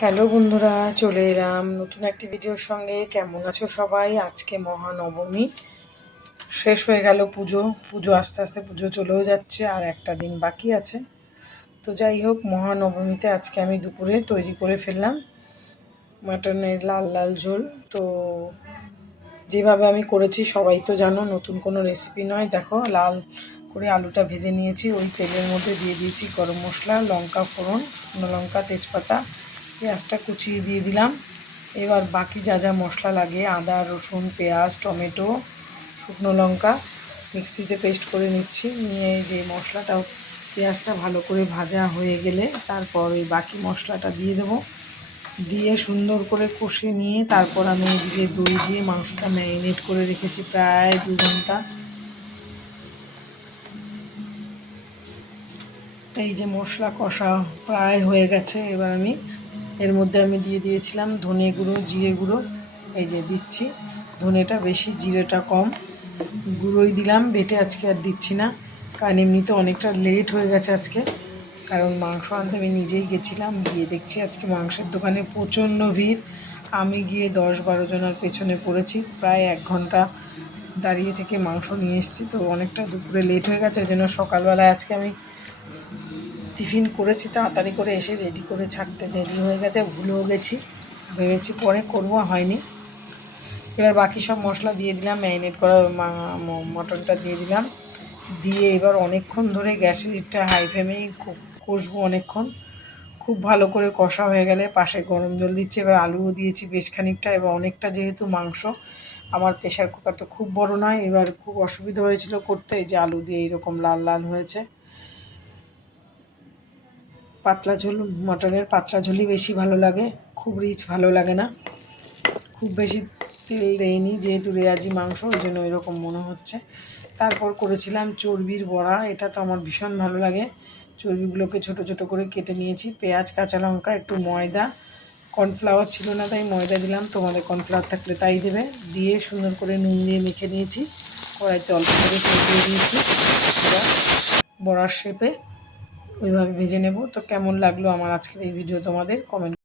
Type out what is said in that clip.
Hello বন্ধুরা, চলে এলাম নতুন একটি ভিডিওর সঙ্গে। কেমন আছো সবাই? আজকে মহানবমী। শেষ হয়ে গেল পুজো। পুজো আস্তে আস্তে পুজো চলেও যাচ্ছে, আর একটা দিন বাকি আছে। তো যাই হোক, মহানবমীতে আজকে আমি দুপুরে তৈরি করে ফেললাম মাটনের লাল লাল ঝোল। তো যেভাবে আমি করেছি, সবাই তো জানো, নতুন কোনো রেসিপি নয়। দেখো, লাল করে আলুটা ভেজে নিয়েছি। ওই তেলের মধ্যে দিয়ে দিয়েছি গরম মশলা, লঙ্কা ফোড়ন, শুকনো লঙ্কা, তেজপাতা পেঁয়াজটা কুচিয়ে দিয়ে দিলাম। এবার বাকি যা যা মশলা লাগে, আদা, রসুন, পেঁয়াজ, টমেটো, শুকনো লঙ্কা, মিক্সিতে পেস্ট করে নিচ্ছি। নিয়ে যে মশলাটাও পেঁয়াজটা ভালো করে ভাজা হয়ে গেলে তারপর ওই বাকি মশলাটা দিয়ে দেবো। দিয়ে সুন্দর করে কষে নিয়ে তারপর আমি এদিকে দই দিয়ে মাংসটা ম্যারিনেট করে রেখেছি প্রায় দু ঘণ্টা। এই যে মশলা কষা প্রায় হয়ে গেছে, এবার আমি এর মধ্যে আমি দিয়ে দিয়েছিলাম ধনে গুঁড়ো, জিরে গুঁড়ো। এই যে দিচ্ছি। ধনেটা বেশি, জিরেটা কম। গুঁড়োই দিলাম, বেটে আজকে আর দিচ্ছি না। কারণ এমনিতে অনেকটা লেট হয়ে গেছে আজকে। কারণ মাংস আনতে আমি নিজেই গেছিলাম। গিয়ে দেখছি আজকে মাংসের দোকানে প্রচণ্ড ভিড়। আমি গিয়ে দশ বারো জনের পেছনে পড়েছি। প্রায় এক ঘণ্টা দাঁড়িয়ে থেকে মাংস নিয়ে এসেছি। তো অনেকটা দুপুরে লেট হয়ে গেছে। ওই জন্য সকালবেলায় আজকে আমি টিফিন করেছি তাড়াতাড়ি করে এসে রেডি করে ছাড়তে দেরি হয়ে গেছে, ভুলেও গেছি। ভেবেছি পরে করব হয়নি। এবার বাকি সব মশলা দিয়ে দিলাম, ম্যারিনেট করা মটনটা দিয়ে দিলাম। দিয়ে এবার অনেকক্ষণ ধরে গ্যাসের লিডটা হাই ফ্লেমেই কষবো অনেকক্ষণ। খুব ভালো করে কষা হয়ে গেলে পাশে গরম জল দিচ্ছি, এবার আলুও দিয়েছি বেশ খানিকটা, এবার অনেকটা যেহেতু মাংস, আমার প্রেশার কুকার তো খুব বড় নয়, এবার খুব অসুবিধা হয়েছিল করতে যে আলু দিয়ে এরকম লাল লাল হয়েছে। পাতলা ঝোল মটনের পাতলা ঝোলই বেশি ভালো লাগে। খুব রিচ ভালো লাগে না। খুব বেশি তেল দেয়নি যেহেতু রেয়াজি মাংস, ওই জন্য এরকম মনে হচ্ছে। তারপর করেছিলাম চর্বির বড়া, এটা তো আমার ভীষণ ভালো লাগে। চর্বিগুলোকে ছোট ছোট করে কেটে নিয়েছি। পেঁয়াজ, কাঁচা লঙ্কা, একটু ময়দা। কর্নফ্লাওয়ার ছিল না, তাই ময়দা দিলাম। তোমাদের কর্নফ্লাওয়ার থাকলে তাই দেবে। দিয়ে সুন্দর করে নুন দিয়ে মেখে নিয়েছি। কড়াইতে অল্প করে তেল দিয়ে দিয়েছি। বড়ার শেপে ওইভাবে ভেজে নেব। তো কেমন লাগল আমার আজকের এই ভিডিও তোমাদের? কমেন্ট